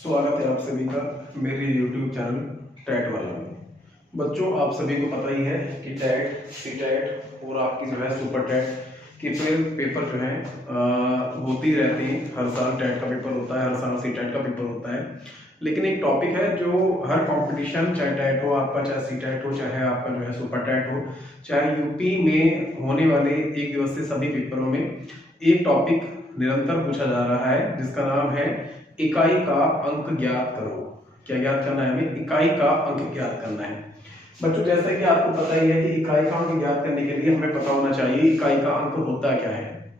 स्वागत है आप सभी का मेरे YouTube चैनल टैट वाला में। बच्चों, आप सभी को पता ही है कि टैट, सी टैट और आपकी जो है सुपर टैट के पेपर जो है होती रहती हैं। हर साल टैट का पेपर होता है, हर साल सी टैट का पेपर होता है। लेकिन एक टॉपिक है जो हर कंपटीशन, चाहे टैट हो आपका, चाहे सी टैट हो, चाहे आपका जो है सुपर टैट हो, चाहे यूपी में होने वाले एक दिवसीय सभी पेपरों में एक टॉपिक निरंतर पूछा जा रहा है, जिसका नाम है इकाई का अंक ज्ञात करो। क्या ज्ञात करना है हमें? इकाई का अंक ज्ञात करना है। बच्चों, जैसे कि आपको पता ही है कि इकाई का अंक ज्ञात करने के लिए हमें पता होना चाहिए इकाई का अंक होता क्या है।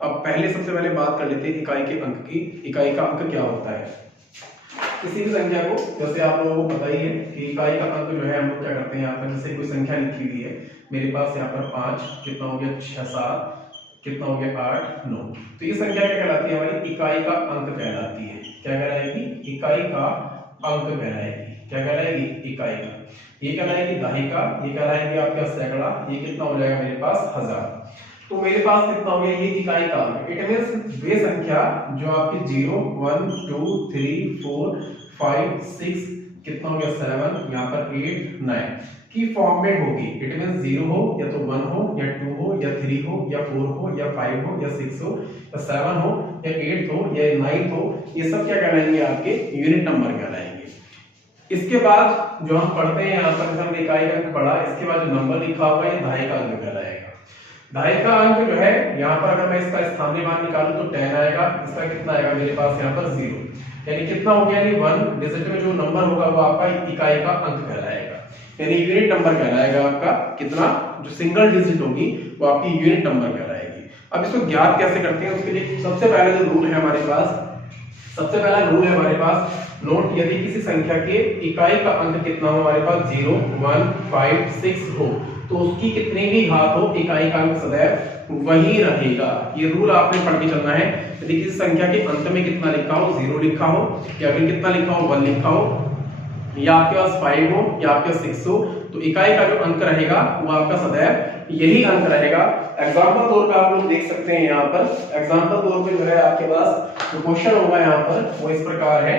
अब सबसे पहले बात कर लेते हैं इकाई के अंक की। इकाई का अंक क्या होता है? किसी भी संख्या को, जैसे आप लोगों को पता ही है कि इकाई का अंक जो है हम लोग क्या करते हैं, यहाँ पर जैसे कोई संख्या लिखी हुई है, मेरे पास यहाँ पर 5, कितना हो गया 6, 7, कितना हो गया 8, 9। तो ये संख्या क्या कहलाती है? हमारी इकाई का अंक कहलाती है। क्या कहलाएगी? इकाई का अंक कहलाएगी। क्या कहलाएगी? इकाई का। ये कहलाएगी दहाइका, ये कहलाएगी आपका सैकड़ा, ये कितना हो जाएगा मेरे पास? 1000। तो मेरे पास कितना हो गया? ये इकाई का अंक। इट मींस वे संख्या जो आपकी 0, 1, 2, 3, 4, 5, 6, कितना हो गया 7, यहाँ पर 8, 9 की फॉर्म में होगी। इट मींस 0 हो, या तो 1 हो, या 2 हो, या 3 हो, या 4 हो, या 5 हो, या 6 हो, या 7 हो, या 8 हो, या 9 हो। ये सब क्या कहलाएंगे? आपके यूनिट नंबर कहलाएंगे। इसके बाद जो हम पढ़ते हैं यहाँ पर, हमने इकाई का अंक पढ़ा, इसके बाद जो नंबर लिखा होगा ये दहाई का अंक कहलाएगा। दहाई का अंक जो है यहाँ पर, अगर मैं इसका स्थानीय मान निकालूं तो 10 आएगा। इसका कितना आएगा मेरे पास? यहाँ पर 0। यानी कितना हो गया? 1 डिजिट में जो नंबर होगा वो आपका इकाई का अंक कहलाएगा, यानी यूनिट नंबर कहलाएगा आपका। कितना? जो सिंगल डिजिट होगी वो आपकी यूनिट नंबर कहलाएगी। अब इसको ज्ञात कैसे करते हैं? उसके लिए सबसे पहले जो रूल है हमारे पास, सबसे पहला रूल है हमारे पास, नोट, यदि किसी संख्या के इकाई का अंक कितना हो हमारे पास, 0, 1, 5, 6 हो, तो उसकी कितनी भी घात हो, इकाई का अंक सदैव वही रहेगा। ये रूल आपने पढ़ के चलना है। यदि किसी संख्या के अंत में कितना लिखा हो, 0 लिखा हो, या फिर कितना लिखा हो, 1 लिखा हो, या आपके पास 5 हो, या आपके पास 6 हो, तो इकाई का जो अंक रहेगा वो आपका सदैव यही अंक रहेगा। एग्जांपल तौर पे आप लोग देख सकते हैं यहाँ पर, एग्जांपल तौर पे जो है आपके पास जो क्वेश्चन होगा यहाँ पर वो इस प्रकार है।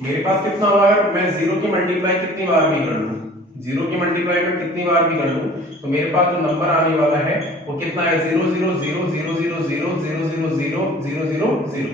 मेरे पास कितना होगा? मैं 0 की मल्टीप्लाई कितनी बार भी कर लूं, 0 की मल्टीप्लाई में कितनी बार भी कर लूं, तो मेरे पास जो नंबर आने वाला है वो कितना है? 0 0 0 0 0 0 0 0 0 0 0 0।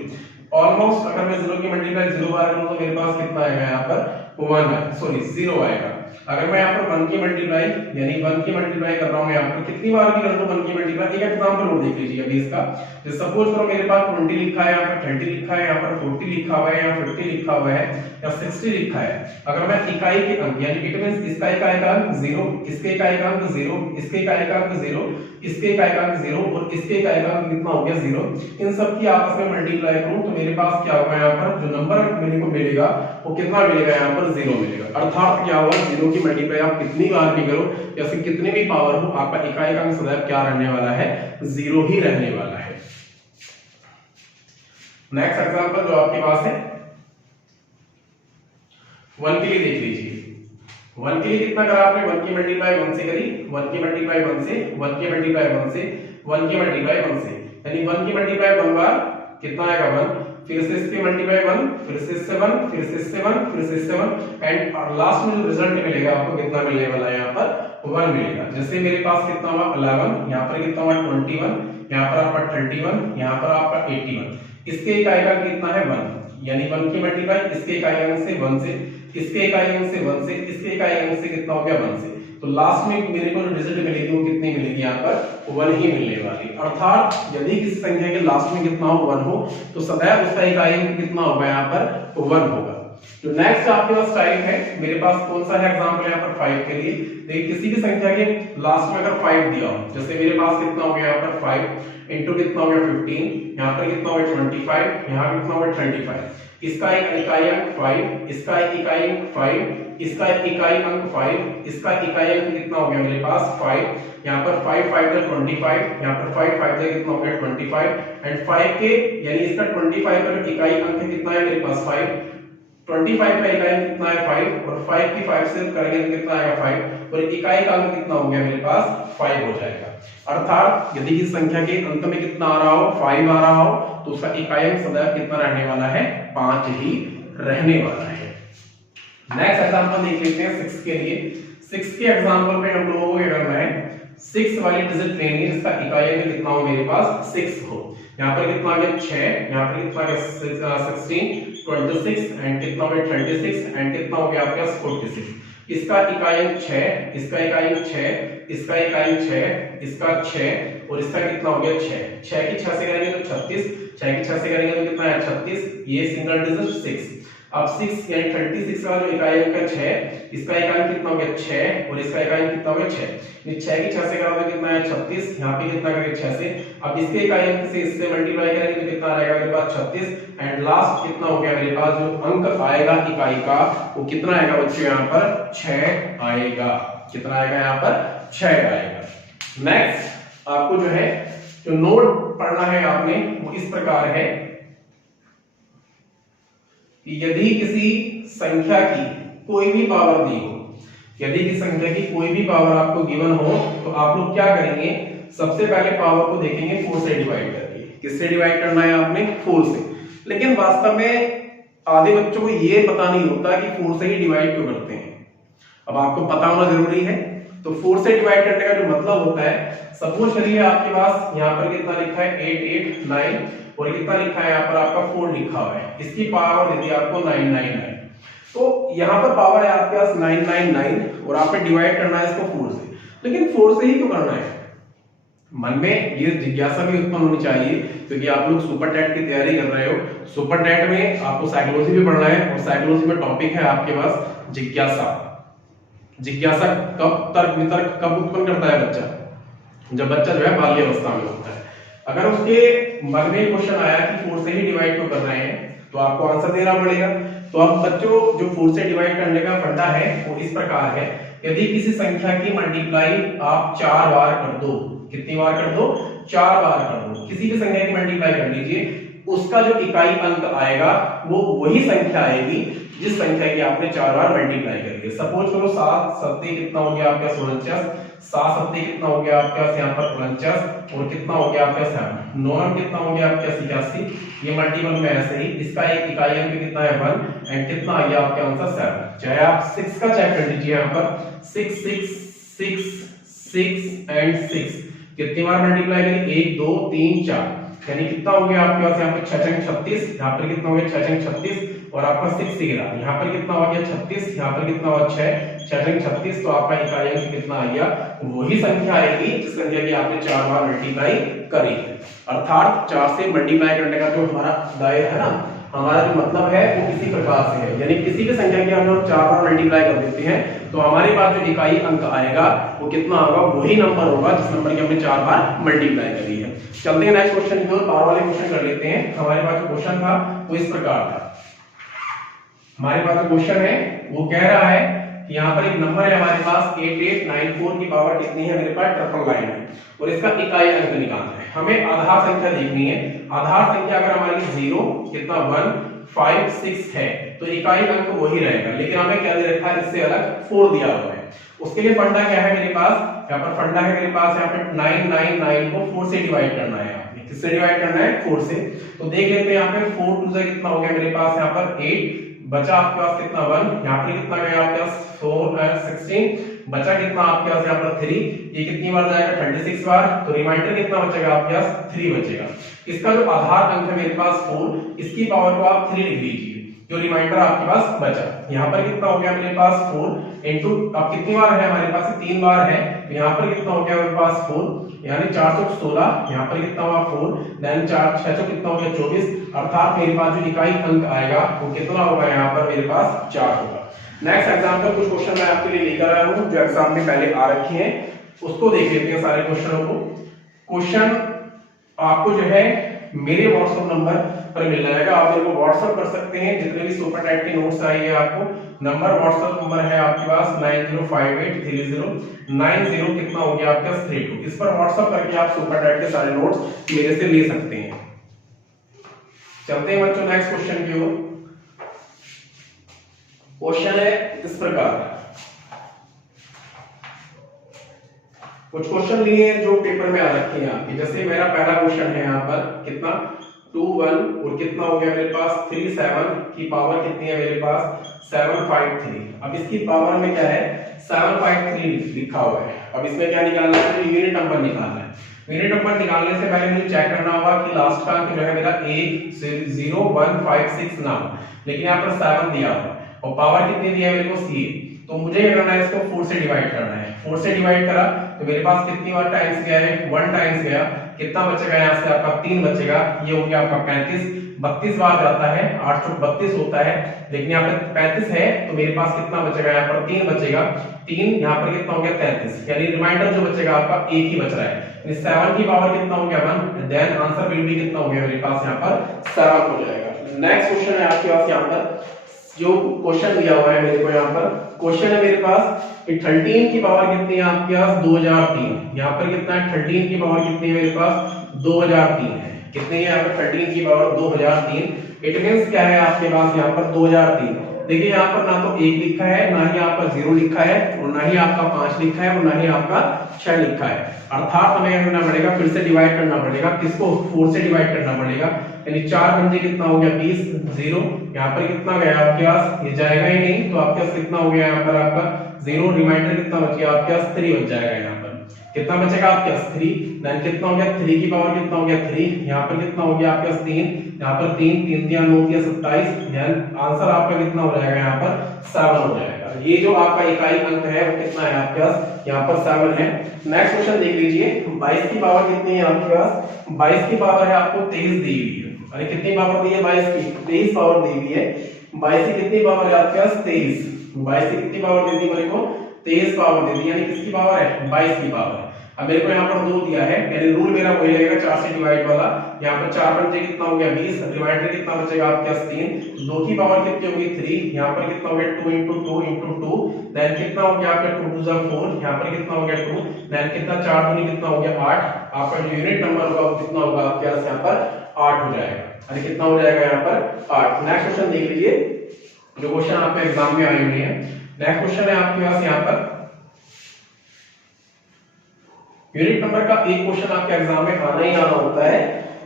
ऑलमोस्ट अगर मैं 0 की मल्टीप्लाई 0 बार करूं तो मेरे पास कितना आएगा? यहाँ पर 1, सॉरी 0 आएगा। अगर मैं यहाँ पर 1 की मल्टीप्लाई, यानी 1 की मल्टीप्लाई कर रहा हूँ यहाँ पर, कितनी बार भी कर लूं 1 की मल्टीप्लाई। एक एग्जांपल और देख लीजिए अभी इसका। जैसे सपोज करो मेरे पास 20 लिखा है, यहाँ पर 30 लिखा है, यहाँ पर 40 लिखा हुआ है, यहाँ 50 लिखा हुआ है, या 60 लिखा है। अगर मैं इकाई के अंक, यानी इट मींस इसका इकाई का अंक 0, इसके इकाई का अंक 0, इसके इकाई का अंक 0, इसके इकाई का अंक 0 और इसके इकाई का अंक कितना हो गया? 0। इन सब की आपस में मल्टीप्लाई करूं तो मेरे पास क्या होगा? यहाँ पर जो नंबर मेरे को मिलेगा वो कितना मिलेगा? यहाँ पर 0 मिलेगा। अर्थात क्या होगा? 0 की मल्टीप्लाई आप कितनी बार भी करो या फिर कितने भी पावर हो, आपका इकाई का अंक सदैव क्या रहने वाला है? 0 ही रहने वाला है। नेक्स्ट एग्जांपल जो आपके पास है 1 के लिए देख लीजिए। 1 के लिए कितना करा आपने? 1 की मल्टीप्लाई 1 से करी, 1 की मल्टीप्लाई 1 से, 1 की मल्टीप्लाई 1 से, 1 की मल्टीप्लाई 1 से, यानी 1 की मल्टीप्लाई 1 बार कितना आएगा? 1, फिर से इसकी मल्टीप्लाई 1, फिर से 7, फिर से 7, फिर से 7, एंड लास्ट में जो रिजल्ट मिलेगा आपको कितना मिलने वाला है? यहाँ पर 1 मिलेगा। जैसे मेरे पास कितना हुआ? 11, यहाँ पर कितना हुआ? 21, यहाँ पर आपका 31, यहाँ पर आपका 81। इसके इकाई का कितना है? 1, यानी 1 की मल्टीप्लाई इसके इकाई अंक से 1 से, इसके इकाई अंक से 1 से, इसके इकाई अंक से कितना हो गया? 1 से। तो लास्ट में मेरे को जो रिजल्ट मिलेगी वो कितनी मिलेगी? यहाँ पर 1 ही मिलने वाली। अर्थात यदि किसी संख्या के लास्ट में कितना हो? 1 हो, तो सदैव उसका इकाई अंक कितना होगा? यहाँ पर 1 होगा। जो नेक्स्ट आपके पास टाइप है, मेरे पास कौन सा है एग्जांपल यहाँ पर 5 के लिए। देखिए किसी भी संख्या के लास्ट में अगर 5 दिया हो, जैसे मेरे पास कितना हो गया यहाँ पर 5 इंटू कितना हो गया 15, यहाँ पर कितना हो गया 25, यहाँ कितना हो गया 35। इसका एक इकाई अंक 5, इसका एक इकाई अंक 5, इसका एक इकाई अंक 5, इसका इकाई अंक कितना हो गया मेरे पास 5। यहाँ पर 5 5 का 25, यहाँ पर 5 5 का कितना हो गया 25, एंड 5 के यानी इसका 25 का जो इकाई अंक कितना है मेरे पास 5, 25 का इकाई अंक कितना है 5 और 5 की 5 से करेंगे तो कितना आएगा 5 और इकाई का अंक कितना हो गया मेरे पास 5 हो जाएगा। अर्थात यदि इस संख्या के अंत में कितना आ रहा हो 5 आ रहा हो तो उसका इकाई अंक सदैव कितना रहने वाला है 5 ही रहने वाला है। नेक्स्ट एग्जांपल देख लेते हैं 6 के लिए। 6 के एग्जांपल में हम लोगों को क्या करना है 6 वाली डिजिट लेनी है जिसका इकाई अंक कितना हो मेरे पास 6 हो। यहाँ पर कितना आ गया 6, यहाँ पर कितना आ गया 16, 26 एंड कितना हो गया 36 एंड कितना हो गया आपके पास 46। इसका इकाई अंक 6, इसका इकाई अंक 6, इसका इकाई अंक 6, इसका 6 और इसका कितना हो गया 6। 6 की 6 से करेंगे तो 36, 6 की 6 से करेंगे तो कितना है 36, ये सिंगल डिजिट 6। अब 6 यानी 36 का जो इकाई अंक है 6, इसका इकाई अंक कितना हो गया 6 और इसका इकाई अंक कितना हो गया 6। ये 6 की 6 से करोगे तो कितना है 36, यहाँ पे कितना करेंगे 6 से। अब इसके इकाई अंक से इससे मल्टीप्लाई करेंगे तो कितना आएगा मेरे पास 36 एंड लास्ट कितना हो गया मेरे पास जो अंक आएगा इकाई का वो कितना आएगा बच्चों यहाँ पर 6 आएगा। कितना आएगा यहाँ पर 6 आएगा। नेक्स्ट आपको जो है जो नोट पढ़ना है आपने वो इस प्रकार है कि यदि किसी संख्या की कोई भी पावर दी हो, यदि किसी संख्या की कोई भी पावर आपको गिवन हो तो आप लोग क्या करेंगे सबसे पहले पावर को देखेंगे 4 से डिवाइड करके। किससे डिवाइड करना है आपने 4 से। लेकिन वास्तव में आधे बच्चों को ये पता नहीं होता कि 4 से ही डिवाइड क्यों करते हैं। अब आपको पता होना जरूरी है। तो 4 से डिवाइड करने का जो मतलब होता है सपोज करिए आपके पास यहाँ पर कितना लिखा है 8 8 9 और कितना लिखा है यहाँ पर आपका 4 लिखा हुआ है। इसकी पावर दे दी आपको 999। तो यहाँ पर पावर है आपके पास 999 और आपने डिवाइड करना है इसको 4 से। लेकिन 4 से ही क्यों करना है? मन में ये जिज्ञासा भी उत्पन्न होनी चाहिए क्योंकि आप लोग सुपर टेट की तैयारी कर रहे हो। सुपर टेट में आपको साइकोलॉजी भी पढ़ना है और साइकोलॉजी में टॉपिक है आपके पास जिज्ञासा। जिज्ञासा कब तर्क वितर्क कब उत्पन्न करता है बच्चा? जब बच्चा जो है बाल्यावस्था में होता है। अगर उसके मन में क्वेश्चन आया कि 4 से ही डिवाइड क्यों कर रहे हैं तो आपको आंसर देना पड़ेगा। तो अब बच्चों जो 4 से डिवाइड करने का फंडा है वो इस प्रकार है। यदि किसी संख्या की मल्टीप्लाई आप 4 बार कर दो, कितनी बार कर दो? 4 बार कर दो। किसी भी संख्या की मल्टीप्लाई कर लीजिए, उसका जो इकाई अंक आएगा वो वही संख्या आएगी जिस संख्या की आपने 4 बार मल्टीप्लाई करी है। सपोज करो 7 सत्ते कितना हो गया आपका 49, 7 सत्ते कितना हो गया आपका यहाँ पर 49 और कितना हो गया आपका 7, 9 कितना हो गया आपका 87। ये मल्टीपल में ऐसे ही इसका एक इकाई अंक कितना है 1 एंड कितना आ गया आपका आंसर 7। चाहे आप 6 का चेक कर लीजिए यहाँ पर 6 6 6 6 एंड 6 कितनी बार मल्टीप्लाई करें 1 2 3 4 यानी कितना हो गया आपके पास यहाँ पे 6 6 36, यहाँ पर कितना हो गया 6 6 36 और आपका 6 13, यहाँ पर कितना हो गया 36, यहाँ पर कितना हुआ 6 6 36। तो आपका इकाई अंक कितना आ गया? वही संख्या आएगी जिस संख्या की आपने 4 बार मल्टीप्लाई करी है। अर्थात 4 से मल्टीप्लाई करने का जो हमारा दायरा है ना, हमारा जो मतलब है वो इसी प्रकार से है। यानी किसी भी संख्या की हम 4 बार मल्टीप्लाई कर देते हैं तो हमारे पास जो इकाई अंक आएगा वो कितना होगा? वही नंबर होगा जिस नंबर की हमने 4 बार मल्टीप्लाई करी है। चलते हैं नेक्स्ट क्वेश्चन की ओर। पावर वाले क्वेश्चन कर लेते हैं। हमारे पास जो क्वेश्चन था वो इस प्रकार था। हमारे पास जो क्वेश्चन है वो कह रहा है कि यहाँ पर एक नंबर है हमारे पास 8894 की पावर कितनी है मेरे पास? ट्रिपल 9 है और इसका इकाई अंक निकालना है। हमें आधार संख्या देखनी है। आधार संख्या अगर हमारी 0 कितना 1 5 6 है तो इकाई अंक वही रहेगा, लेकिन हमें क्या दे रखा है? इससे अलग 4 दिया हुआ है। उसके लिए फंडा क्या है मेरे पास? यहाँ पर फंडा है मेरे पास यहाँ पर 999 को 4 से डिवाइड करना है। आपने किससे डिवाइड करना है? 4 से। तो देख लेते हैं यहाँ पे 4 2 से कितना हो गया मेरे पास? यहाँ पर 8 बचा आपके पास कितना 1, यहाँ पर कितना गया आपके पास 4 और 16 बचा कितना आपके पास यहाँ पर 3। ये कितनी बार जाएगा? 26 बार। तो रिमाइंडर कितना बचेगा आपके पास? 3 बचेगा। इसका जो आधार अंक है मेरे पास 4, इसकी पावर को आप 3 लिख लीजिए, जो रिमाइंडर आपके पास बचा। यहाँ पर कितना हो गया मेरे पास 4 इंटू अब कितनी बार है हमारे पास? 3 बार है। तो यहाँ पर कितना हो गया मेरे पास 4 यानी 416। यहाँ पर कितना हुआ 4 देन 4 6 कितना हो गया 24। अर्थात मेरे पास जो इकाई अंक आएगा वो कितना होगा? यहाँ पर मेरे पास 4 होगा। नेक्स्ट एग्जांपल कुछ क्वेश्चन मैं आपके लिए लेकर आया हूँ जो एग्जाम में पहले आ रखे हैं, उसको देख लेते हैं सारे क्वेश्चनों को। क्वेश्चन आपको जो है मेरे व्हाट्सएप नंबर पर मिल जाएगा। आप मेरे को व्हाट्सएप कर सकते हैं जितने भी सुपर टाइप के नोट्स आएंगे आपको। नंबर व्हाट्सएप नंबर है आपके पास 90583090 कितना हो गया आपका 32। इस पर व्हाट्सएप करके आप सुपर टाइप के सारे नोट्स मेरे से ले सकते हैं। चलते हैं बच्चों नेक्स्ट क्वेश्चन की ओर। क्वेश्चन है इस प्रकार, कुछ क्वेश्चन लिए जो पेपर में आ रखे हैं आपके। जैसे मेरा पहला क्वेश्चन है यहाँ पर कितना 2 1 और कितना हो गया मेरे पास 3 7 की पावर कितनी है मेरे पास 753। अब इसकी पावर में क्या है 753 लिखा हुआ है। अब इसमें क्या निकालना है, यूनिट नंबर निकालना है। यूनिट नंबर निकालने से पहले मुझे चेक करना होगा कि लास्ट का अंक जो है मेरा 10156 ना हो, लेकिन यहाँ पर 7 दिया हुआ है और पावर कितनी दी है मेरे को 3। तो मुझे क्या करना है, इसको 4 से डिवाइड करना है। 4 से डिवाइड करा तो मेरे पास कितनी बार टाइम्स गया है 1 टाइम्स गया, कितना बचेगा यहाँ से आपका 3 बचेगा, ये हो गया आपका 35। 32 बार जाता है 8 चौक 32 होता है, लेकिन यहाँ पे 35 है तो मेरे पास कितना बचेगा यहाँ पर 3 बचेगा। 3 यहाँ पर कितना हो गया 33, यानी रिमाइंडर जो बचेगा आपका 1 ही बच रहा है। 7 की पावर कितना हो गया 1, देन आंसर विल बी कितना हो गया मेरे पास यहाँ पर 7 हो जाएगा। नेक्स्ट क्वेश्चन है आपके पास यहाँ पर, जो क्वेश्चन दिया हुआ है मेरे को यहाँ पर क्वेश्चन है मेरे पास 13 की पावर कितनी है आपके पास 2003। यहाँ पर कितना है 13 की पावर कितनी है मेरे पास 2003 है। कितनी है यहाँ पर 13 की पावर 2003। इट मींस क्या है आपके पास यहाँ पर 2003। देखिए यहाँ पर ना तो 1 लिखा है, ना ही यहाँ पर 0 लिखा है, और ना ही आपका 5 लिखा है, और ना ही आपका 6 लिखा है। अर्थात हमें करना पड़ेगा, फिर से डिवाइड करना पड़ेगा। किसको 4 से डिवाइड करना पड़ेगा, यानी 4 पंजे कितना हो गया 20, 0 यहाँ पर कितना गया आपके पास, ये जाएगा ही नहीं, तो आपके पास कितना हो गया यहाँ पर आपका 0, रिमाइंडर कितना बच गया आपके पास 3 बच जाएगा। यहाँ पर कितना बचेगा आपके पास 3, देन कितना हो गया 3 की पावर कितना हो गया 3, यहाँ पर कितना हो गया आपके पास 3, यहाँ पर 3 3 दिया 9 दिया 27, देन आंसर आपका कितना हो जाएगा यहाँ पर 7 हो जाएगा। ये जो आपका इकाई अंक है वो कितना है आपके पास यहाँ पर 7 है। नेक्स्ट क्वेश्चन देख लीजिए, 22 की पावर कितनी है आपके पास, 22 की पावर है आपको 23 दी हुई है। अरे कितनी पावर दी है 22 की, 23 पावर दी हुई है। 22 की कितनी पावर है आपके पास 23, 22 की कितनी पावर दे दी मेरे को 23 पावर दे दी, यानी किसकी पावर है 22 की पावर है। अब मेरे को यहाँ पर 2 दिया है, यानी रूल मेरा वही रहेगा 4 से डिवाइड वाला। यहाँ पर 4 पंजे कितना हो गया 20, रिमाइंडर कितना बचेगा आपके पास 3, 2 की पावर कितनी होगी 3, यहाँ पर कितना हो गया 2 * 2 * 2, देन कितना हो गया आपका 2 2 4, यहाँ पर कितना हो गया 2, देन कितना 4 दूनी कितना हो गया 8। आपका जो यूनिट नंबर होगा वो कितना होगा आपके पास यहाँ पर 8 हो जाएगा। अरे कितना हो जाएगा यहाँ पर 8। नेक्स्ट क्वेश्चन देख लीजिए, जो क्वेश्चन आपके एग्जाम में आए हुए हैं। नेक्स्ट क्वेश्चन है आपके पास यहाँ पर यूनिट नंबर का एक क्वेश्चन आपके एग्जाम में आना ही आना होता है।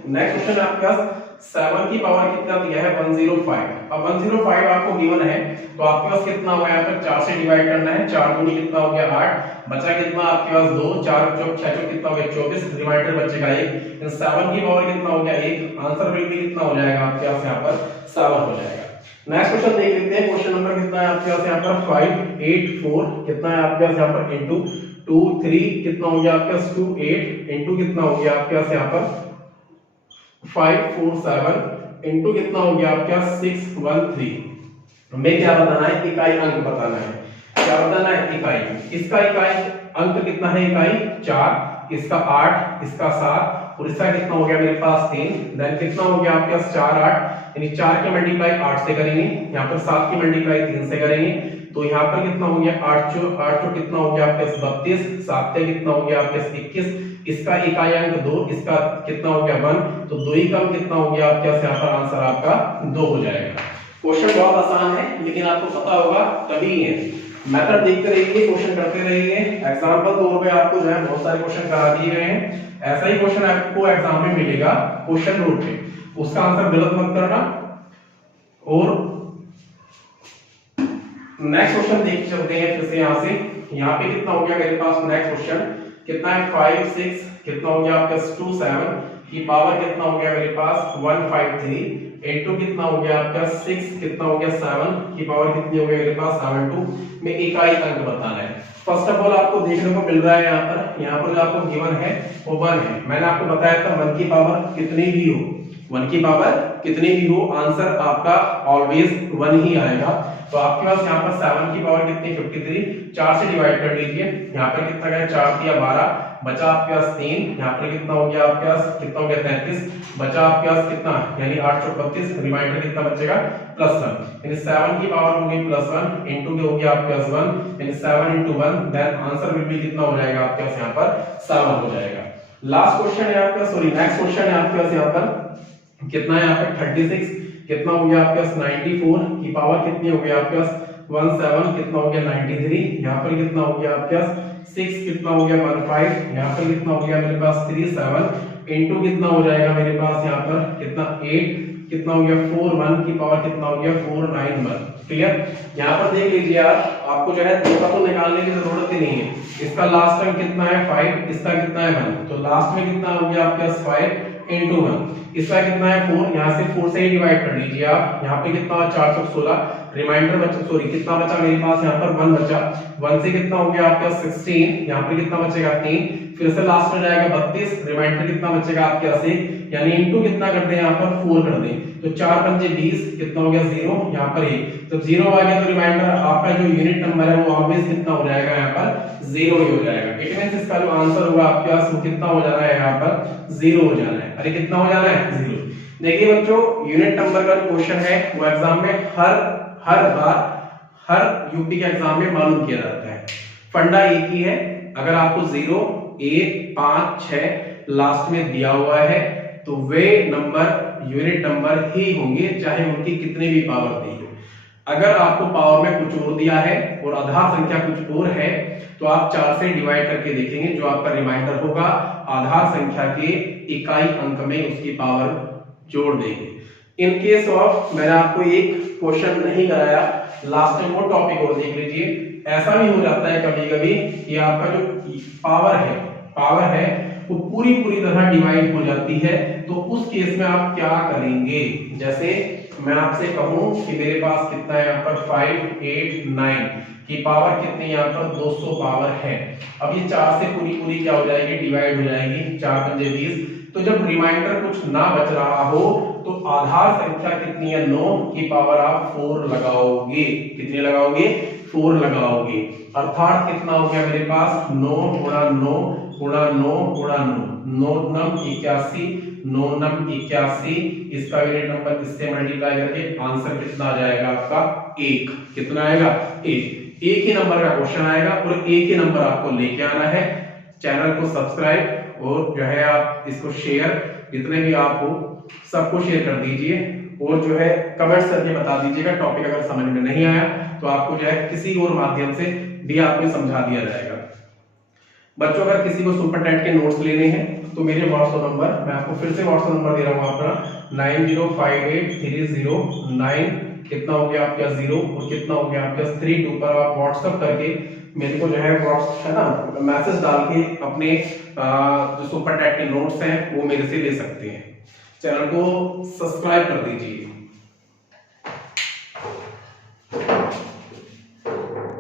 नेक्स्ट क्वेश्चन आपके पास 7 की पावर कितना दिया है 105। अब 105 आपको गिवन है, तो आपके पास कितना होगा यहाँ पर 4 से डिवाइड करना है। 4 दूनी कितना हो गया 8, बचा कितना आपके पास 2, 4 चौक 6 चौक कितना हो गया 24, रिमाइंडर बचेगा 1। 7 की पावर कितना हो गया 1, आंसर विल बी कितना हो जाएगा आपके पास यहाँ पर 7 हो जाएगा। नेक्स्ट क्वेश्चन देख लेते हैं, क्वेश्चन नंबर कितना है आपके पास यहाँ पर 5 8 4, कितना है आपके पास यहाँ पर इनटू 2 3, कितना हो गया आपके पास 2 8, इनटू कितना हो गया आपके पास यहाँ पर 5 4 7, इनटू कितना हो गया आपके पास 6 1 3। हमें क्या बताना है, इकाई अंक बताना है। क्या बताना है, इकाई। इसका इकाई अंक कितना है, इकाई 4, इसका 8, इसका 7 और इसका कितना हो गया मेरे पास 3, देन कितना हो गया आपके पास 4 8, यानी 4 की मल्टीप्लाई 8 से करेंगे, यहाँ पर 7 की मल्टीप्लाई 3 से करेंगे, तो यहाँ पर कितना हो गया 8 चो कितना हो गया आपके पास 32, 7 से कितना हो गया आपके पास 21, इसका इकाई अंक 2, इसका कितना हो गया 1, तो 2 ही कम कितना हो गया आपके पास यहाँ पर आंसर आपका 2 हो जाएगा। क्वेश्चन बहुत आसान है, लेकिन आपको पता होगा तभी है। मेथड देखते रहिए, क्वेश्चन करते रहिए। एग्जांपल तौर पे आपको जो है बहुत सारे क्वेश्चन करा दिए गए हैं। ऐसा ही क्वेश्चन आपको एग्जाम में मिलेगा क्वेश्चन रूप में, उसका आंसर गलत मत करना। और नेक्स्ट क्वेश्चन देख चलते हैं फिर से यहाँ से। यहाँ पे कितना हो गया मेरे पास, नेक्स्ट क्वेश्चन कितना है 5 6, कितना हो गया आपका 2 7 की पावर कितना हो गया मेरे पास 153, इनटू कितना हो गया आपका 6, कितना हो गया 7 की पावर कितनी हो गई मेरे पास 72 में इकाई अंक बताना है। फर्स्ट ऑफ ऑल आपको देखने को मिल रहा है यहाँ पर जो आपको गिवन है वो 1 है। मैंने आपको बताया था 1 की पावर कितनी भी हो, 1 की पावर कितनी भी हो, आंसर आपका ऑलवेज 1 ही आएगा। तो आपके पास यहाँ पर 7 की पावर कितनी 53, 4 से डिवाइड कर लीजिए। यहाँ पर कितना गया 4 दिया 12, बचा आपके पास 3, यहाँ पर कितना हो गया आपके पास कितना हो गया 33, बचा आपके पास कितना यानी 8 चौक 32, रिमाइंडर कितना बचेगा +1, यानी 7 की पावर हो गई +1 इनटू हो गया आपके पास 1, यानी 7 * 1, देन आंसर विल बी कितना हो जाएगा आपके पास यहाँ पर 7 हो जाएगा। लास्ट क्वेश्चन है आपका, सॉरी नेक्स्ट क्वेश्चन है आपके पास यहाँ पर कितना है यहाँ पे 36, कितना हो गया आपके पास 94 की पावर कितनी हो गई आपके पास 17 कितना हो गया 93, यहाँ पर कितना हो गया आपके पास 6 कितना हो गया 15, यहाँ पर कितना हो गया मेरे पास 37 इनटू कितना हो जाएगा मेरे पास यहाँ पर कितना 8 कितना हो गया 41 की पावर कितना हो गया 491। क्लियर। यहाँ पर देख लीजिए आप, आपको जो है धोखा तो निकालने की जरूरत ही नहीं है। इसका लास्ट टर्म कितना है 5, इसका कितना है 1, तो लास्ट में कितना हो गया आपके पास 5 इंटू 1, इसका कितना है 4, यहाँ से 4 से ही डिवाइड कर लीजिए आप। यहाँ पे कितना 416 रिमाइंडर बचा, सॉरी कितना बचा मेरे पास यहाँ पर 1 बचा, 1 से कितना हो गया आपका 16, यहाँ पे कितना बचेगा 3, फिर से लास्ट में जाएगा 32, रिमाइंडर कितना बचेगा आपके पास 1, यानी इनटू कितना कर दें यहाँ पर 4 कर दें, तो 4 पंजे 20 कितना हो गया 0, यहाँ पर 1, जब 0 आ गया तो रिमाइंडर आपका जो यूनिट नंबर है वो ऑलवेज कितना हो जाएगा यहाँ पर 0 ही हो जाएगा। इट मींस इसका जो आंसर होगा आपके पास वो कितना हो जाना है यहाँ पर 0 हो जाना है। अरे कितना हो जाना है 0। देखिए बच्चों, यूनिट नंबर का जो क्वेश्चन है वो एग्जाम में हर बार हर यूपी के एग्जाम में मालूम किया जाता है। फंडा एक ही है, अगर आपको 0 1 5 6 लास्ट में दिया हुआ है तो वे नंबर यूनिट नंबर ही होंगे, चाहे उनकी कितनी भी पावर दी हो। अगर आपको पावर में कुछ और दिया है और आधार संख्या कुछ और है तो आप 4 से डिवाइड करके देखेंगे, जो आपका रिमाइंडर होगा आधार संख्या के इकाई अंक में उसकी पावर जोड़ देंगे। इन केस ऑफ मैंने आपको एक क्वेश्चन नहीं कराया, लास्ट में वो टॉपिक और देख लीजिए। ऐसा भी हो जाता है कभी कभी कि आपका जो पावर है वो पूरी तरह डिवाइड हो जाती है, तो उस केस में आप क्या करेंगे। जैसे मैं आपसे कहूं कि मेरे पास कितना है यहाँ पर 5 8 9 की पावर कितनी यहाँ पर 200 पावर है। अब ये 4 से पूरी क्या हो जाएगी डिवाइड हो जाएगी, 4 पंजे 20। तो जब रिमाइंडर कुछ ना बच रहा हो तो आधार संख्या कितनी है 9 की पावर आप 4 लगाओगे। कितनी लगाओगे 4 लगाओगे, अर्थात कितना हो गया मेरे पास 9 गुणा 9 गुणा 9 गुणा 9, 9 नम 81, 9 नम 81, इसका यूनिट नंबर इससे मल्टीप्लाई करके आंसर कितना आ जाएगा आपका 1। कितना आएगा 1। एक ही नंबर का क्वेश्चन आएगा और एक ही नंबर आपको लेके आना है। चैनल को सब्सक्राइब और जो है आप इसको शेयर, जितने भी आप हो सबको शेयर कर दीजिए और जो है कमेंट्स करके बता दीजिएगा। टॉपिक अगर समझ में नहीं आया तो आपको जो है किसी और माध्यम से भी आपको समझा दिया जाएगा। बच्चों, अगर किसी को सुपर टेट के नोट्स लेने हैं तो मेरे व्हाट्सएप नंबर, मैं आपको फिर से व्हाट्सएप नंबर दे रहा हूँ अपना 90583009 कितना हो गया आपका 0 और कितना हो गया आपका 32 पर आप व्हाट्सएप करके मेरे को जो है व्हाट्सएप है ना मैसेज डाल के अपने जो सुपर टेट के नोट्स हैं वो मेरे से ले सकते हैं। चैनल को सब्सक्राइब कर दीजिए।